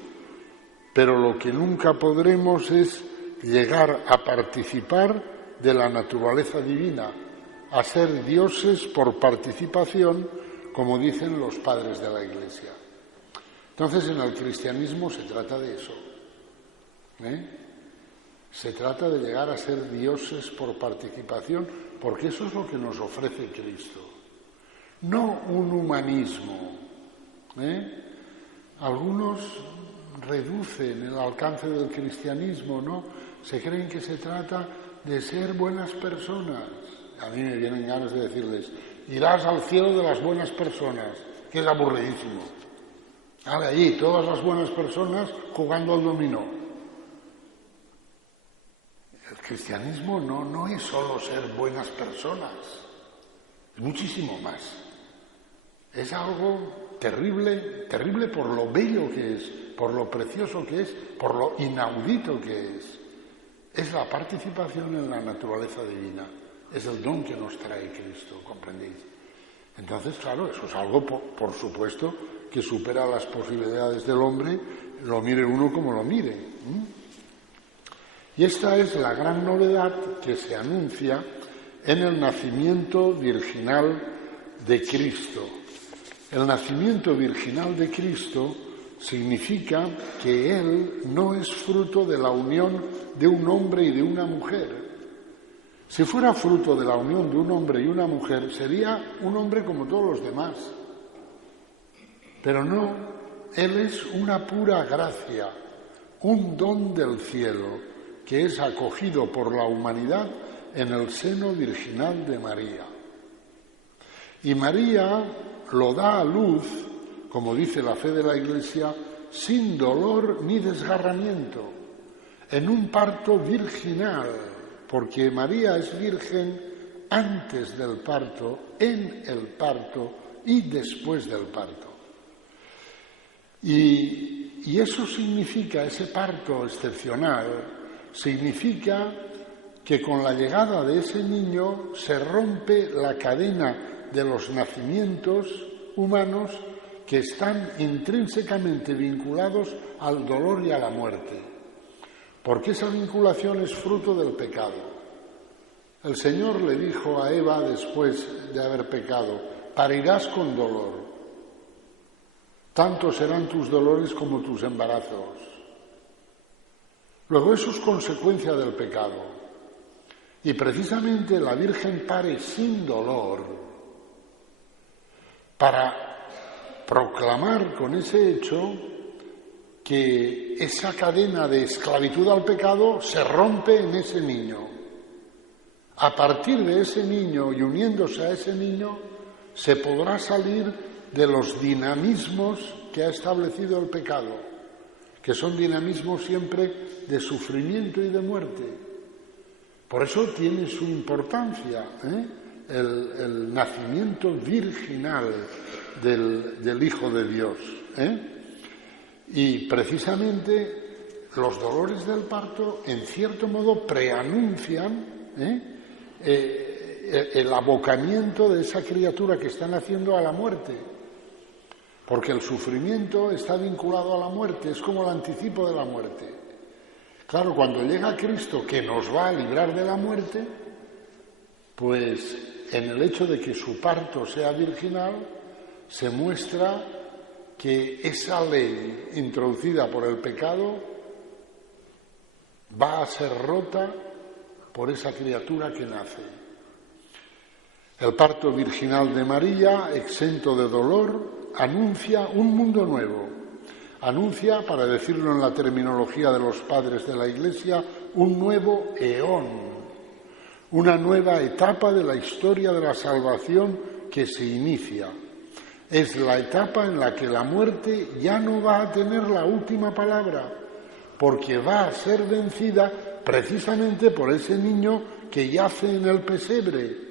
pero lo que nunca podremos es llegar a participar de la naturaleza divina, a ser dioses por participación, como dicen los padres de la Iglesia. Entonces, en el cristianismo se trata de eso. Se trata de llegar a ser dioses por participación, porque eso es lo que nos ofrece Cristo. No un humanismo. Algunos reducen el alcance del cristianismo, ¿no? Se creen que se trata de ser buenas personas. A mí me vienen ganas de decirles, irás al cielo de las buenas personas, que es aburridísimo. Ahora allí, todas las buenas personas jugando al dominó. El cristianismo no es solo ser buenas personas, es muchísimo más. Es algo terrible, terrible por lo bello que es, por lo precioso que es, por lo inaudito que es. Es la participación en la naturaleza divina, es el don que nos trae Cristo, ¿comprendéis? Entonces, claro, eso es algo, por supuesto, que supera las posibilidades del hombre, lo mire uno como lo mire. Y esta es la gran novedad que se anuncia en el nacimiento virginal de Cristo. El nacimiento virginal de Cristo significa que Él no es fruto de la unión de un hombre y de una mujer. Si fuera fruto de la unión de un hombre y una mujer, sería un hombre como todos los demás. Pero no, Él es una pura gracia, un don del cielo, que es acogido por la humanidad en el seno virginal de María. Y María lo da a luz, como dice la fe de la Iglesia, sin dolor ni desgarramiento, en un parto virginal, porque María es virgen antes del parto, en el parto y después del parto. Y eso significa, ese parto excepcional, significa que con la llegada de ese niño se rompe la cadena de los nacimientos humanos que están intrínsecamente vinculados al dolor y a la muerte, porque esa vinculación es fruto del pecado. El Señor le dijo a Eva después de haber pecado, parirás con dolor, tanto serán tus dolores como tus embarazos. Luego eso es consecuencia del pecado. Y precisamente la Virgen pare sin dolor para proclamar con ese hecho que esa cadena de esclavitud al pecado se rompe en ese niño. A partir de ese niño y uniéndose a ese niño, se podrá salir de los dinamismos que ha establecido el pecado, que son dinamismos siempre de sufrimiento y de muerte. Por eso tiene su importancia el nacimiento virginal del Hijo de Dios. Y precisamente los dolores del parto, en cierto modo, preanuncian el abocamiento de esa criatura que está naciendo a la muerte. Porque el sufrimiento está vinculado a la muerte, es como el anticipo de la muerte. Claro, cuando llega Cristo, que nos va a librar de la muerte, pues en el hecho de que su parto sea virginal, se muestra que esa ley introducida por el pecado va a ser rota por esa criatura que nace. El parto virginal de María, exento de dolor, anuncia un mundo nuevo. Anuncia, para decirlo en la terminología de los padres de la Iglesia, un nuevo eón, una nueva etapa de la historia de la salvación que se inicia. Es la etapa en la que la muerte ya no va a tener la última palabra, porque va a ser vencida precisamente por ese niño que yace en el pesebre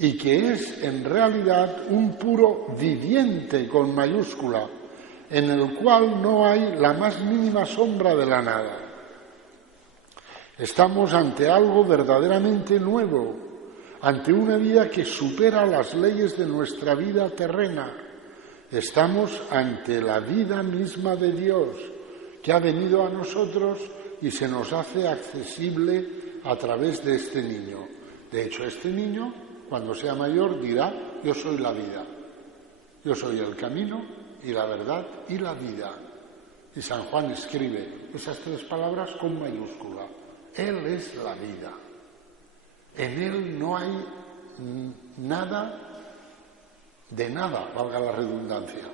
y que es en realidad un puro viviente con mayúscula, en el cual no hay la más mínima sombra de la nada. Estamos ante algo verdaderamente nuevo, ante una vida que supera las leyes de nuestra vida terrena. Estamos ante la vida misma de Dios, que ha venido a nosotros y se nos hace accesible a través de este niño. De hecho, este niño, cuando sea mayor, dirá: yo soy la vida, yo soy el camino y la verdad y la vida. Y San Juan escribe esas 3 palabras con mayúscula. Él es la vida. En Él no hay nada de nada, valga la redundancia.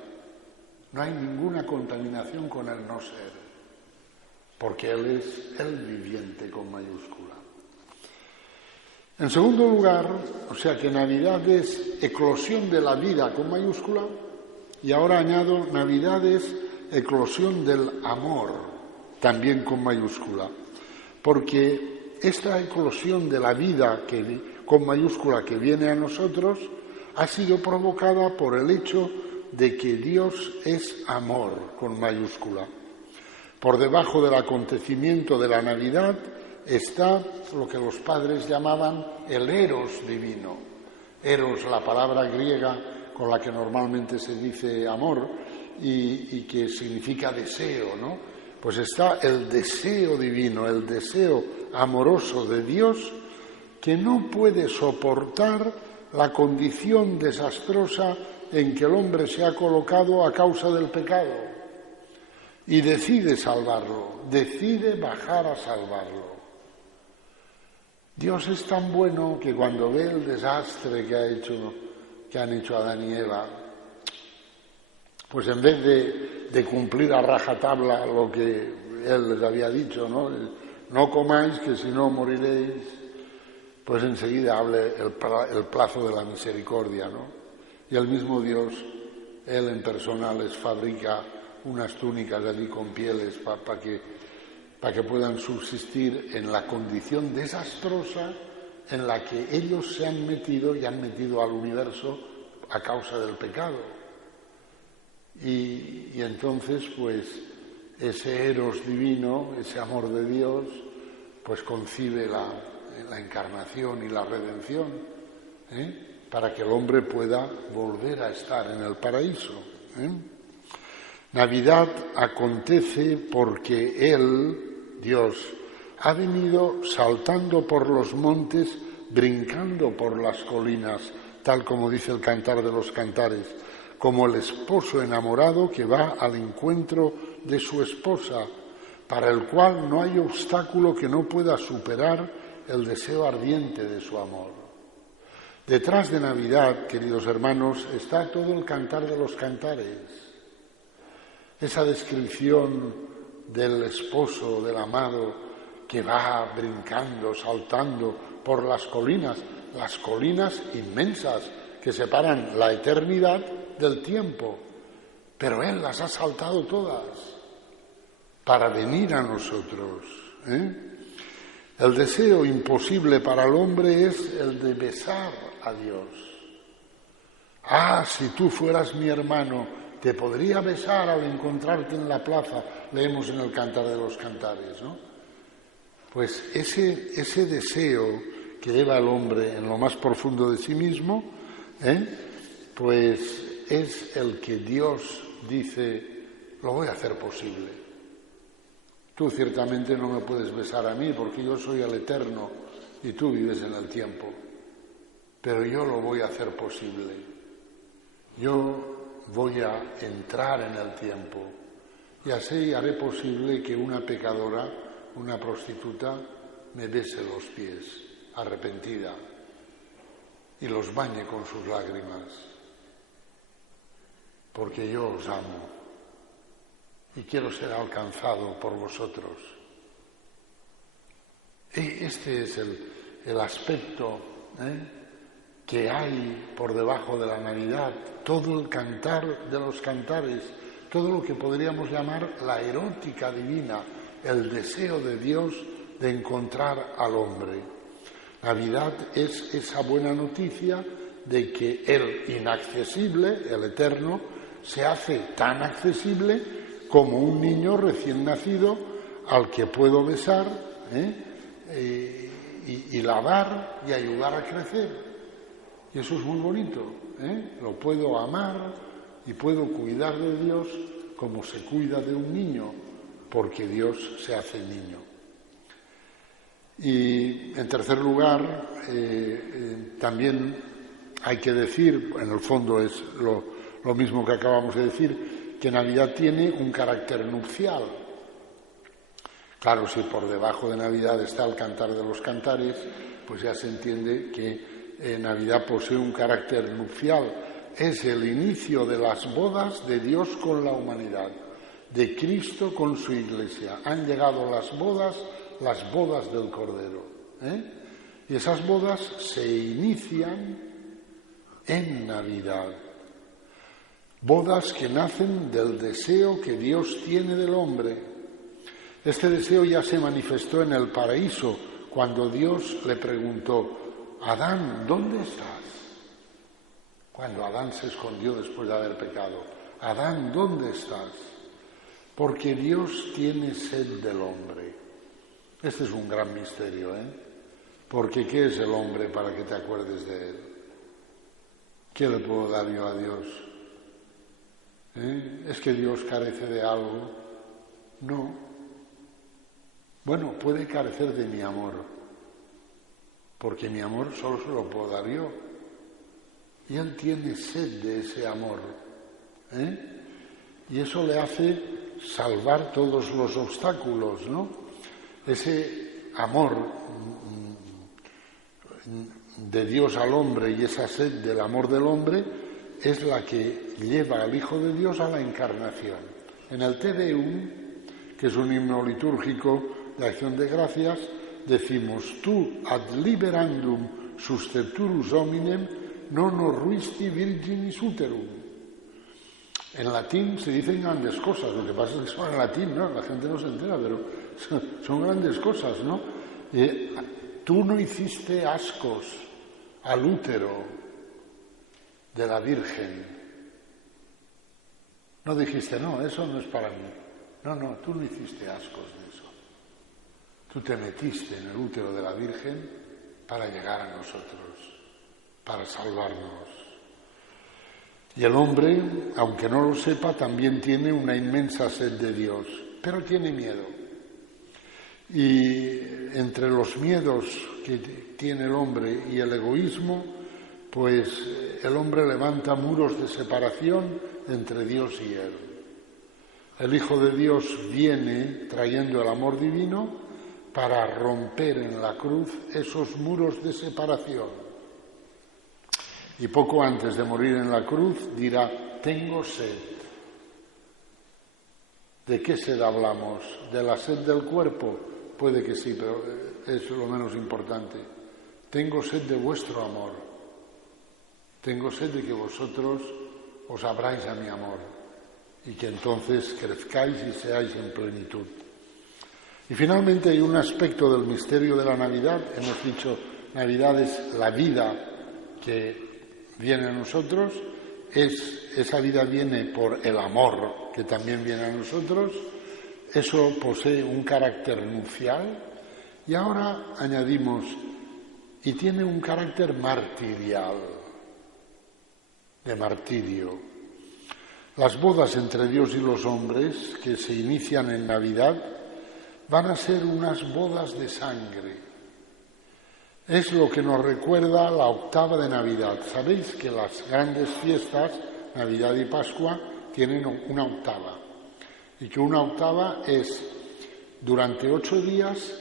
No hay ninguna contaminación con el no ser, porque Él es el viviente con mayúscula. En segundo lugar, o sea que Navidad es eclosión de la vida con mayúscula, y ahora añado Navidad es eclosión del amor, también con mayúscula, porque esta eclosión de la vida con mayúscula que viene a nosotros ha sido provocada por el hecho de que Dios es amor con mayúscula. Por debajo del acontecimiento de la Navidad está lo que los padres llamaban el eros divino. Eros, la palabra griega con la que normalmente se dice amor y que significa deseo, ¿no? Pues está el deseo divino, el deseo amoroso de Dios, que no puede soportar la condición desastrosa en que el hombre se ha colocado a causa del pecado y decide salvarlo, decide bajar a salvarlo. Dios es tan bueno que cuando ve el desastre que han hecho Adán y Eva, pues en vez de cumplir a rajatabla lo que Él les había dicho, no comáis que si no moriréis, pues enseguida hable el plazo de la misericordia, ¿no? Y el mismo Dios, Él en persona les fabrica unas túnicas allí con pieles para que puedan subsistir en la condición desastrosa en la que ellos se han metido y han metido al universo a causa del pecado. Y entonces, pues, ese eros divino, ese amor de Dios, pues concibe la encarnación y la redención, para que el hombre pueda volver a estar en el paraíso. Navidad acontece porque Él, Dios, ha venido saltando por los montes, brincando por las colinas, tal como dice el Cantar de los Cantares, como el esposo enamorado que va al encuentro de su esposa, para el cual no hay obstáculo que no pueda superar el deseo ardiente de su amor. Detrás de Navidad, queridos hermanos, está todo el Cantar de los Cantares. Esa descripción del esposo, del amado, que va brincando, saltando por las colinas inmensas que separan la eternidad del tiempo, pero Él las ha saltado todas para venir a nosotros. El deseo imposible para el hombre es el de besar a Dios. Si tú fueras mi hermano, te podría besar al encontrarte en la plaza, leemos en el Cantar de los Cantares, ¿no? Pues ese deseo que lleva al hombre en lo más profundo de sí mismo, pues es el que Dios dice: lo voy a hacer posible. Tú ciertamente no me puedes besar a mí porque yo soy el eterno y tú vives en el tiempo, pero yo lo voy a hacer posible. Yo voy a entrar en el tiempo y así haré posible que una pecadora, una prostituta, me bese los pies, arrepentida. y los bañe con sus lágrimas, porque yo os amo y quiero ser alcanzado por vosotros. Este es el aspecto que hay por debajo de la Navidad, todo el cantar de los cantares, todo lo que podríamos llamar la erótica divina, el deseo de Dios de encontrar al hombre. Navidad es esa buena noticia de que el inaccesible, el eterno, se hace tan accesible como un niño recién nacido al que puedo besar y lavar y ayudar a crecer. Y eso es muy bonito, lo puedo amar y puedo cuidar de Dios como se cuida de un niño, porque Dios se hace niño. Y en tercer lugar, también hay que decir, en el fondo es lo mismo que acabamos de decir, que Navidad tiene un carácter nupcial. Claro, si por debajo de Navidad está el cantar de los cantares, pues ya se entiende que Navidad posee un carácter nupcial. Es el inicio de las bodas de Dios con la humanidad, de Cristo con su Iglesia. Han llegado las bodas del Cordero. Y esas bodas se inician en Navidad. Bodas que nacen del deseo que Dios tiene del hombre. Este deseo ya se manifestó en el paraíso, cuando Dios le preguntó: Adán, ¿dónde estás? Cuando Adán se escondió después de haber pecado. Adán, ¿dónde estás? Porque Dios tiene sed del hombre. Este es un gran misterio, Porque ¿qué es el hombre para que te acuerdes de él? ¿Qué le puedo dar yo a Dios? ¿Es que Dios carece de algo? No. Bueno, puede carecer de mi amor, porque mi amor solo se lo puedo dar yo. Y Él tiene sed de ese amor. Y eso le hace salvar todos los obstáculos, ¿no? Ese amor de Dios al hombre y esa sed del amor del hombre es la que lleva al Hijo de Dios a la encarnación. En el Te Deum, que es un himno litúrgico de acción de gracias, decimos: Tu ad liberandum suscepturus hominem non ruisti virginis uterum. En latín se dicen grandes cosas, lo que pasa es que son en latín, ¿no? La gente no se entera, pero son grandes cosas, ¿no? Tú no hiciste ascos al útero de la Virgen. No dijiste: no, eso no es para mí. No, tú no hiciste ascos de eso. Tú te metiste en el útero de la Virgen para llegar a nosotros, para salvarnos. Y el hombre, aunque no lo sepa, también tiene una inmensa sed de Dios, pero tiene miedo. Y entre los miedos que tiene el hombre y el egoísmo, pues el hombre levanta muros de separación entre Dios y él. El Hijo de Dios viene trayendo el amor divino para romper en la cruz esos muros de separación. Y poco antes de morir en la cruz dirá: tengo sed. ¿De qué sed hablamos? ¿De la sed del cuerpo? Puede que sí, pero es lo menos importante. Tengo sed de vuestro amor. Tengo sed de que vosotros os abráis a mi amor y que entonces crezcáis y seáis en plenitud. Y finalmente hay un aspecto del misterio de la Navidad. Hemos dicho, Navidad es la vida que viene a nosotros, esa vida viene por el amor que también viene a nosotros, eso posee un carácter nupcial, y ahora añadimos, y tiene un carácter martirial, de martirio. Las bodas entre Dios y los hombres, que se inician en Navidad, van a ser unas bodas de sangre. Es lo que nos recuerda la octava de Navidad. Sabéis que las grandes fiestas, Navidad y Pascua, tienen una octava. Y que una octava es, durante 8 días,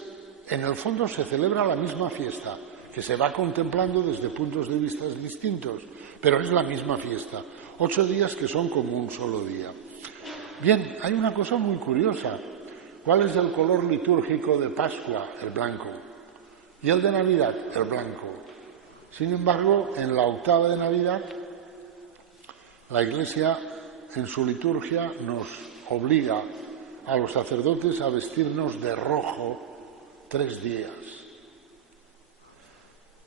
en el fondo se celebra la misma fiesta, que se va contemplando desde puntos de vista distintos, pero es la misma fiesta. 8 días que son como un solo día. Bien, hay una cosa muy curiosa. ¿Cuál es el color litúrgico de Pascua? El blanco. ¿Y el de Navidad? El blanco. Sin embargo, en la octava de Navidad, la Iglesia en su liturgia nos obliga a los sacerdotes a vestirnos de rojo 3 días.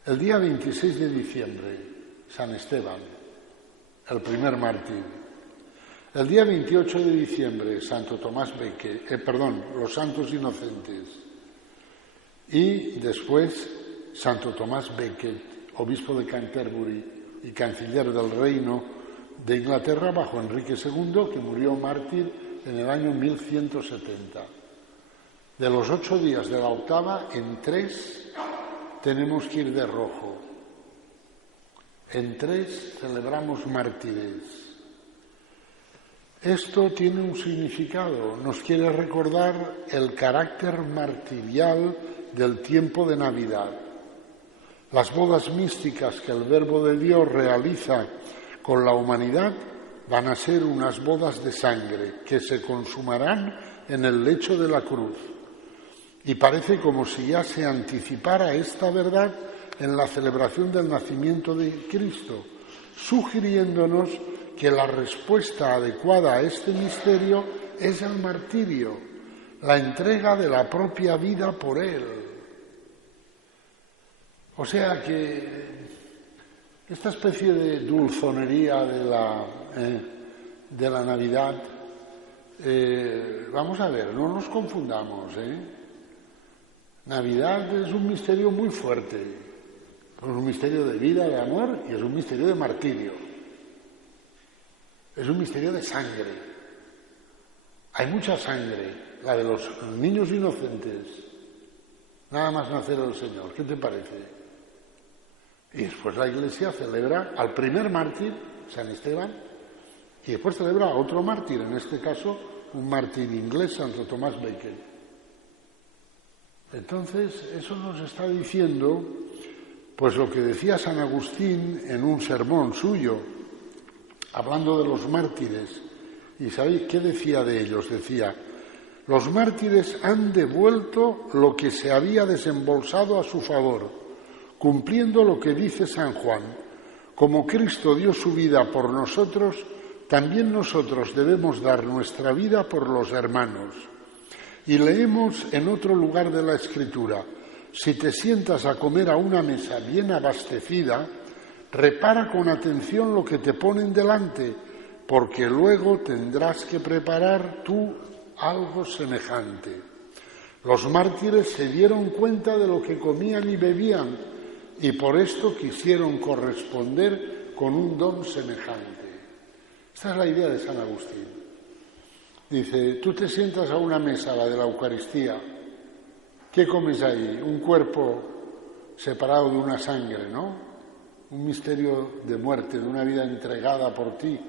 El día 26 de diciembre, San Esteban, el primer mártir. El día 28 de diciembre, Santo Tomás Becket, los santos inocentes. Y después, Santo Tomás Becket, obispo de Canterbury y canciller del Reino de Inglaterra bajo Enrique II, que murió mártir en el año 1170. De los 8 días de la octava, en 3 tenemos que ir de rojo. En 3 celebramos mártires. Esto tiene un significado, nos quiere recordar el carácter martirial del tiempo de Navidad. Las bodas místicas que el Verbo de Dios realiza con la humanidad van a ser unas bodas de sangre que se consumarán en el lecho de la cruz. Y parece como si ya se anticipara esta verdad en la celebración del nacimiento de Cristo, sugiriéndonos que la respuesta adecuada a este misterio es el martirio, la entrega de la propia vida por Él. O sea que esta especie de dulzonería de la Navidad, vamos a ver, no nos confundamos, Navidad es un misterio muy fuerte, es un misterio de vida, de amor y es un misterio de martirio. Es un misterio de sangre. Hay mucha sangre, la de los niños inocentes. Nada más nacer el Señor. ¿Qué te parece? Y después la Iglesia celebra al primer mártir, San Esteban, y después celebra a otro mártir, en este caso un mártir inglés, Santo Tomás Becket. Entonces, eso nos está diciendo, pues lo que decía San Agustín en un sermón suyo, hablando de los mártires. ¿Y sabéis qué decía de ellos? Decía, los mártires han devuelto lo que se había desembolsado a su favor, cumpliendo lo que dice San Juan. Como Cristo dio su vida por nosotros, también nosotros debemos dar nuestra vida por los hermanos. Y leemos en otro lugar de la Escritura, si te sientas a comer a una mesa bien abastecida, repara con atención lo que te ponen delante, porque luego tendrás que preparar tú algo semejante. Los mártires se dieron cuenta de lo que comían y bebían y por esto quisieron corresponder con un don semejante. Esta es la idea de San Agustín. Dice, tú te sientas a una mesa, la de la Eucaristía, ¿qué comes ahí? Un cuerpo separado de una sangre, ¿no? Un misterio de muerte, de una vida entregada por ti.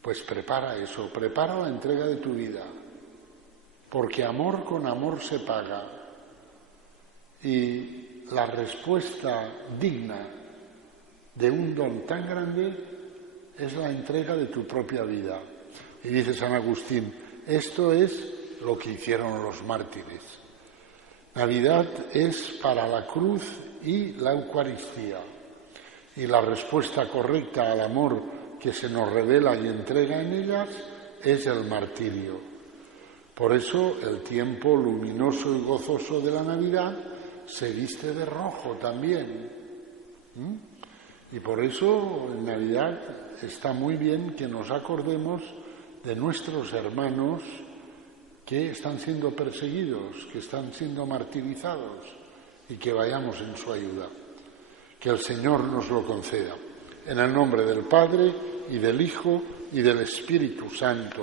Pues prepara eso, prepara la entrega de tu vida, porque amor con amor se paga. Y la respuesta digna de un don tan grande es la entrega de tu propia vida. Y dice San Agustín, esto es lo que hicieron los mártires. Navidad es para la cruz y la Eucaristía. Y la respuesta correcta al amor que se nos revela y entrega en ellas es el martirio. Por eso el tiempo luminoso y gozoso de la Navidad se viste de rojo también. Y por eso en Navidad está muy bien que nos acordemos de nuestros hermanos que están siendo perseguidos, que están siendo martirizados y que vayamos en su ayuda. Que el Señor nos lo conceda. En el nombre del Padre, y del Hijo, y del Espíritu Santo.